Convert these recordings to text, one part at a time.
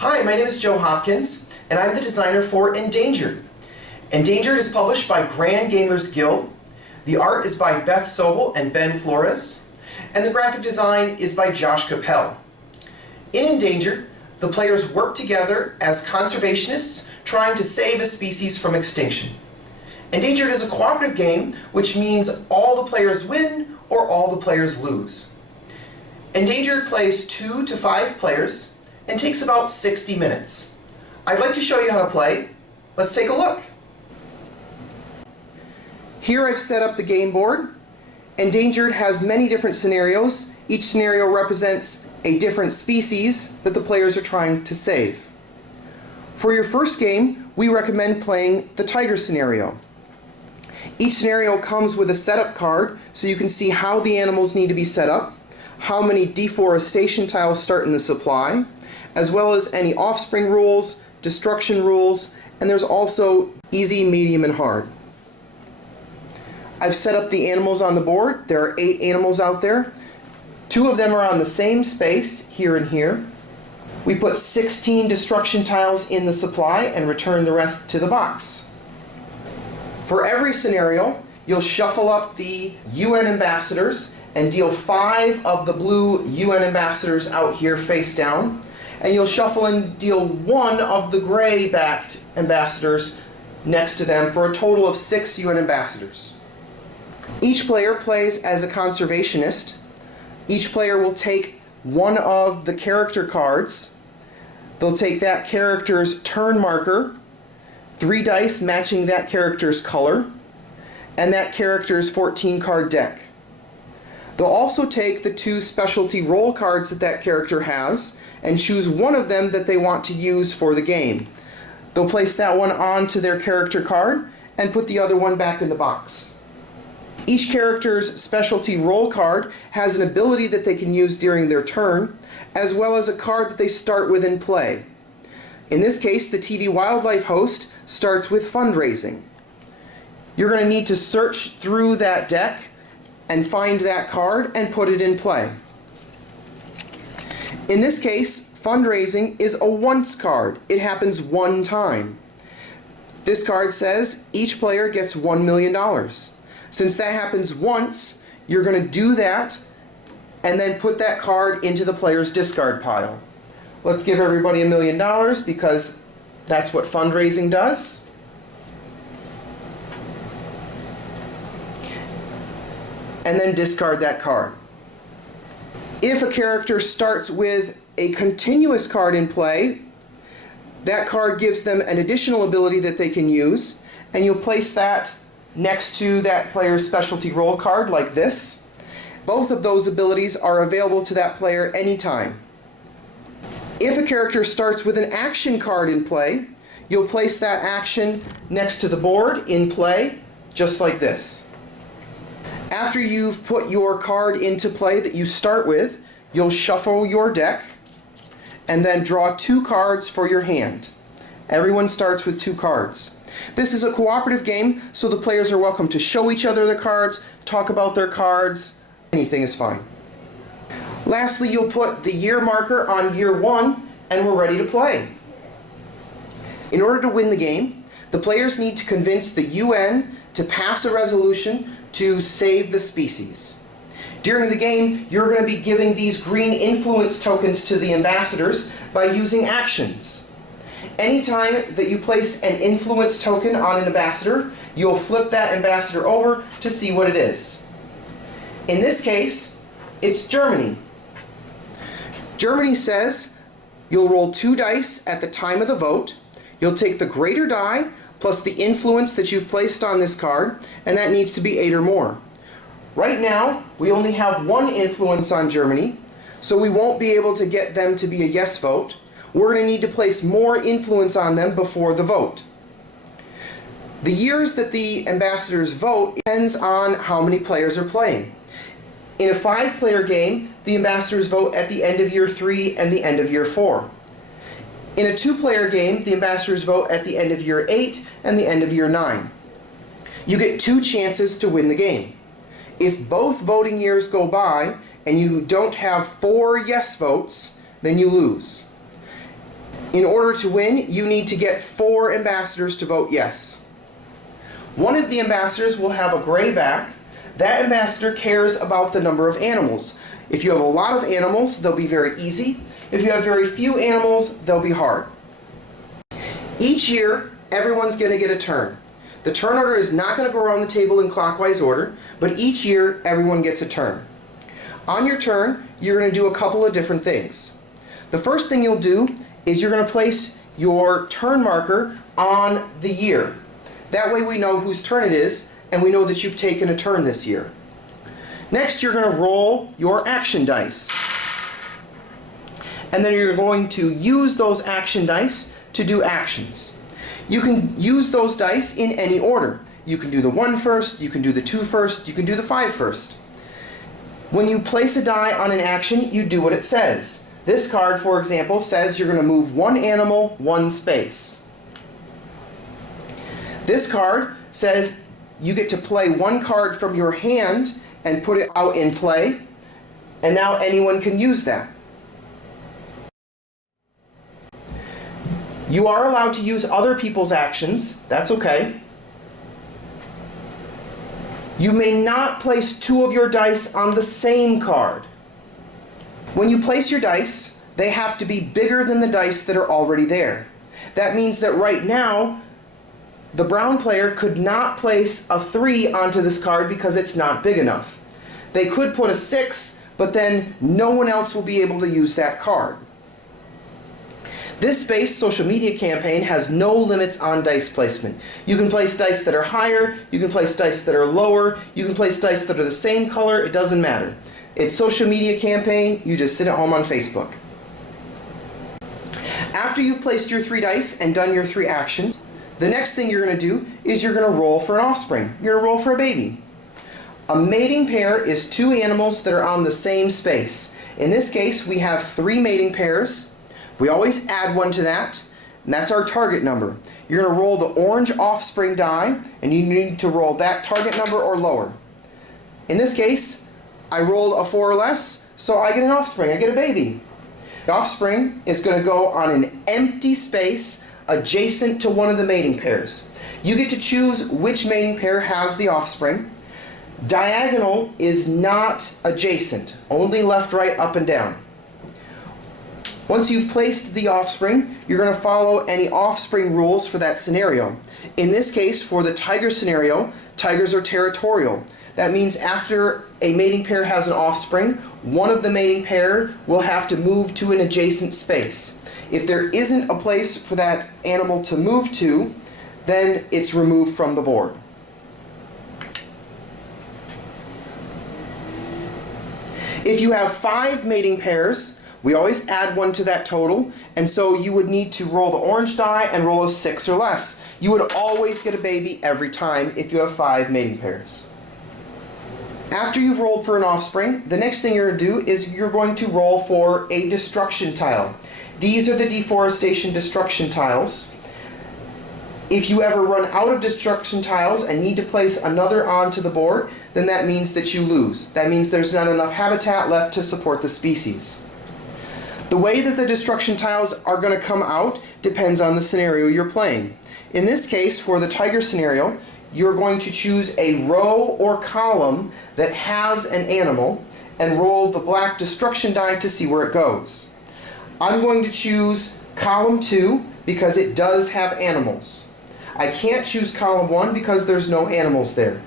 Hi, my name is Joe Hopkins, and I'm the designer for Endangered. Endangered is published by Grand Gamers Guild. The art is by Beth Sobel and Ben Flores, and the graphic design is by Josh Capel. In Endangered, the players work together as conservationists trying to save a species from extinction. Endangered is a cooperative game, which means all the players win or all the players lose. Endangered plays 2 to 5 players and takes about 60 minutes. I'd like to show you how to play. Let's take a look. Here I've set up the game board. Endangered has many different scenarios. Each scenario represents a different species that the players are trying to save. For your first game, we recommend playing the tiger scenario. Each scenario comes with a setup card so you can see how the animals need to be set up, how many deforestation tiles start in the supply, as well as any offspring rules, destruction rules, and there's also easy, medium, and hard. I've set up the animals on the board. There are 8 animals out there. 2 of them are on the same space, here and here. We put 16 destruction tiles in the supply and return the rest to the box. For every scenario, you'll shuffle up the UN ambassadors and deal 5 of the blue UN ambassadors out here face down. And you'll shuffle and deal 1 of the gray-backed ambassadors next to them for a total of 6 UN ambassadors. Each player plays as a conservationist. Each player will take 1 of the character cards. They'll take that character's turn marker, 3 dice matching that character's color, and that character's 14-card deck. They'll also take the 2 specialty role cards that character has and choose 1 of them that they want to use for the game. They'll place that one onto their character card and put the other one back in the box. Each character's specialty role card has an ability that they can use during their turn, as well as a card that they start with in play. In this case, the TV wildlife host starts with fundraising. You're going to need to search through that deck and find that card and put it in play. In this case, fundraising is a once card. It happens 1 time. This card says each player gets $1 million. Since that happens once, you're going to do that and then put that card into the player's discard pile. Let's give everybody $1 million because that's what fundraising does. And then discard that card. If a character starts with a continuous card in play, that card gives them an additional ability that they can use, and you'll place that next to that player's specialty role card like this. Both of those abilities are available to that player anytime. If a character starts with an action card in play, you'll place that action next to the board in play, just like this. After you've put your card into play that you start with, you'll shuffle your deck and then draw 2 cards for your hand. Everyone starts with 2 cards. This is a cooperative game, so the players are welcome to show each other their cards, talk about their cards, anything is fine. Lastly, you'll put the year marker on year 1 and we're ready to play. In order to win the game, the players need to convince the UN to pass a resolution to save the species. During the game, you're going to be giving these green influence tokens to the ambassadors by using actions. Anytime that you place an influence token on an ambassador, you'll flip that ambassador over to see what it is. In this case, it's Germany. Germany says you'll roll 2 dice at the time of the vote. You'll take the greater die plus the influence that you've placed on this card, and that needs to be 8 or more. Right now, we only have 1 influence on Germany, so we won't be able to get them to be a yes vote. We're going to need to place more influence on them before the vote. The years that the ambassadors vote depends on how many players are playing. In a 5-player game, the ambassadors vote at the end of year 3 and the end of year 4. In a 2-player game, the ambassadors vote at the end of year 8 and the end of year 9. You get 2 chances to win the game. If both voting years go by and you don't have 4 yes votes, then you lose. In order to win, you need to get 4 ambassadors to vote yes. One of the ambassadors will have a gray back. That ambassador cares about the number of animals. If you have a lot of animals, they'll be very easy. If you have very few animals, they'll be hard. Each year, everyone's going to get a turn. The turn order is not going to go around the table in clockwise order, but each year, everyone gets a turn. On your turn, you're going to do a couple of different things. The first thing you'll do is you're going to place your turn marker on the year. That way we know whose turn it is, and we know that you've taken a turn this year. Next, you're going to roll your action dice. And then you're going to use those action dice to do actions. You can use those dice in any order. You can do the 1 first, you can do the 2 first, you can do the 5 first. When you place a die on an action, you do what it says. This card, for example, says you're going to move 1 animal, 1 space. This card says you get to play 1 card from your hand and put it out in play, and now anyone can use that. You are allowed to use other people's actions. That's okay. You may not place 2 of your dice on the same card. When you place your dice, they have to be bigger than the dice that are already there. That means that right now, the brown player could not place a 3 onto this card because it's not big enough. They could put a 6, but then no one else will be able to use that card. This space social media campaign has no limits on dice placement. You can place dice that are higher, you can place dice that are lower, you can place dice that are the same color, it doesn't matter. It's social media campaign, you just sit at home on Facebook. After you've placed your 3 dice and done your 3 actions, the next thing you're going to do is you're going to roll for an offspring. You're going to roll for a baby. A mating pair is 2 animals that are on the same space. In this case, we have 3 mating pairs. We always add 1 to that, and that's our target number. You're going to roll the orange offspring die, and you need to roll that target number or lower. In this case, I rolled a 4 or less, so I get an offspring, I get a baby. The offspring is going to go on an empty space adjacent to one of the mating pairs. You get to choose which mating pair has the offspring. Diagonal is not adjacent, only left, right, up, and down. Once you've placed the offspring, you're going to follow any offspring rules for that scenario. In this case, for the tiger scenario, tigers are territorial. That means after a mating pair has an offspring, one of the mating pair will have to move to an adjacent space. If there isn't a place for that animal to move to, then it's removed from the board. If you have 5 mating pairs, we always add 1 to that total, and so you would need to roll the orange die and roll a 6 or less. You would always get a baby every time if you have 5 mating pairs. After you've rolled for an offspring, the next thing you're going to do is you're going to roll for a destruction tile. These are the deforestation destruction tiles. If you ever run out of destruction tiles and need to place another onto the board, then that means that you lose. That means there's not enough habitat left to support the species. The way that the destruction tiles are going to come out depends on the scenario you're playing. In this case, for the tiger scenario, you're going to choose a row or column that has an animal and roll the black destruction die to see where it goes. I'm going to choose column 2 because it does have animals. I can't choose column 1 because there's no animals there.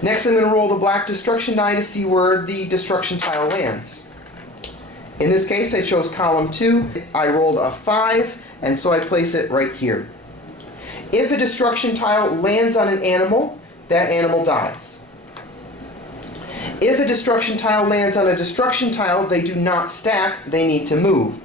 Next, I'm going to roll the black destruction die to see where the destruction tile lands. In this case, I chose column 2. I rolled a 5, and so I place it right here. If a destruction tile lands on an animal, that animal dies. If a destruction tile lands on a destruction tile, they do not stack, they need to move.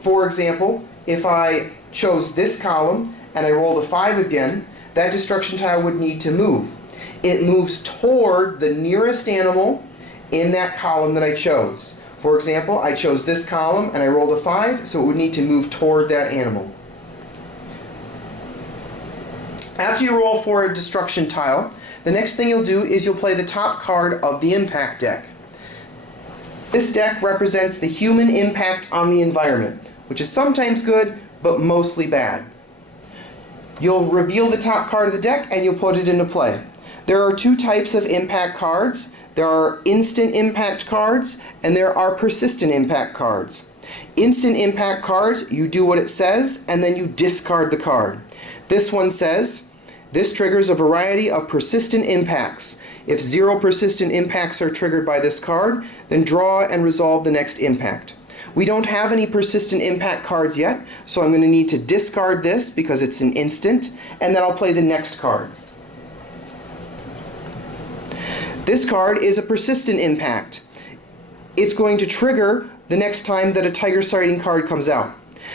For example, if I chose this column and I rolled a 5 again, that destruction tile would need to move. It moves toward the nearest animal in that column that I chose. For example, I chose this column and I rolled a 5, so it would need to move toward that animal. After you roll for a destruction tile, the next thing you'll do is you'll play the top card of the impact deck. This deck represents the human impact on the environment. which is sometimes good, but mostly bad. You'll reveal the top card of the deck and you'll put it into play. There are two types of impact cards. There are instant impact cards and there are persistent impact cards. Instant impact cards, you do what it says and then you discard the card. This one says, this triggers a variety of persistent impacts. If 0 persistent impacts are triggered by this card, then draw and resolve the next impact. We don't have any persistent impact cards yet, so I'm going to need to discard this because it's an instant, and then I'll play the next card. This card is a persistent impact. It's going to trigger the next time that a tiger sighting card comes out.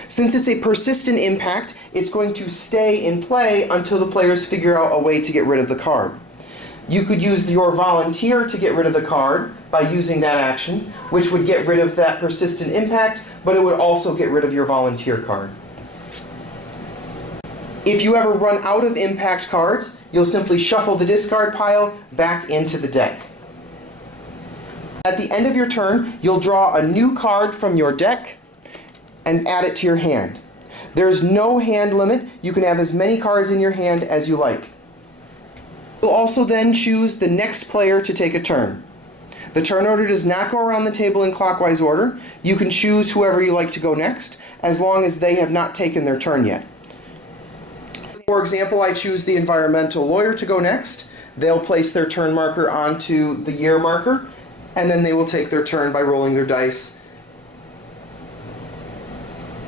Since it's a persistent impact, it's going to stay in play until the players figure out a way to get rid of the card. You could use your volunteer to get rid of the card by using that action, which would get rid of that persistent impact, but it would also get rid of your volunteer card. If you ever run out of impact cards, you'll simply shuffle the discard pile back into the deck. At the end of your turn, you'll draw a new card from your deck and add it to your hand. There's no hand limit. You can have as many cards in your hand as you like. You'll also then choose the next player to take a turn. The turn order does not go around the table in clockwise order. You can choose whoever you like to go next, as long as they have not taken their turn yet. For example, I choose the environmental lawyer to go next. They'll place their turn marker onto the year marker, and then they will take their turn by rolling their dice.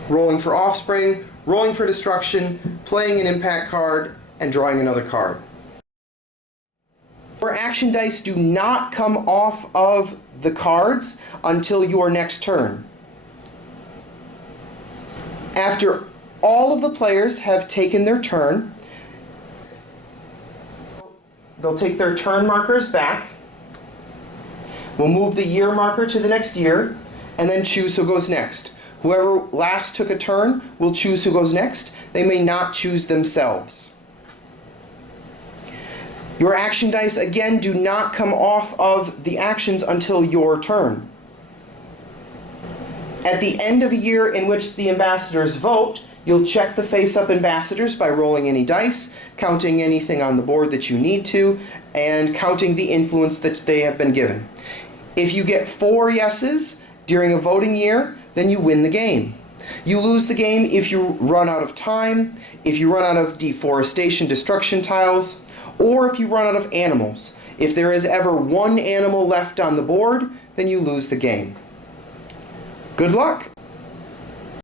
Rolling for offspring, rolling for destruction, playing an impact card, and drawing another card. Your action dice do not come off of the cards until your next turn. After all of the players have taken their turn, they'll take their turn markers back. We'll move the year marker to the next year, and then choose who goes next. Whoever last took a turn will choose who goes next. They may not choose themselves. Your action dice, again, do not come off of the actions until your turn. At the end of a year in which the ambassadors vote, you'll check the face-up ambassadors by rolling any dice, counting anything on the board that you need to, and counting the influence that they have been given. If you get 4 yeses during a voting year, then you win the game. You lose the game if you run out of time, if you run out of deforestation destruction tiles, or if you run out of animals. If there is ever 1 animal left on the board, then you lose the game. Good luck!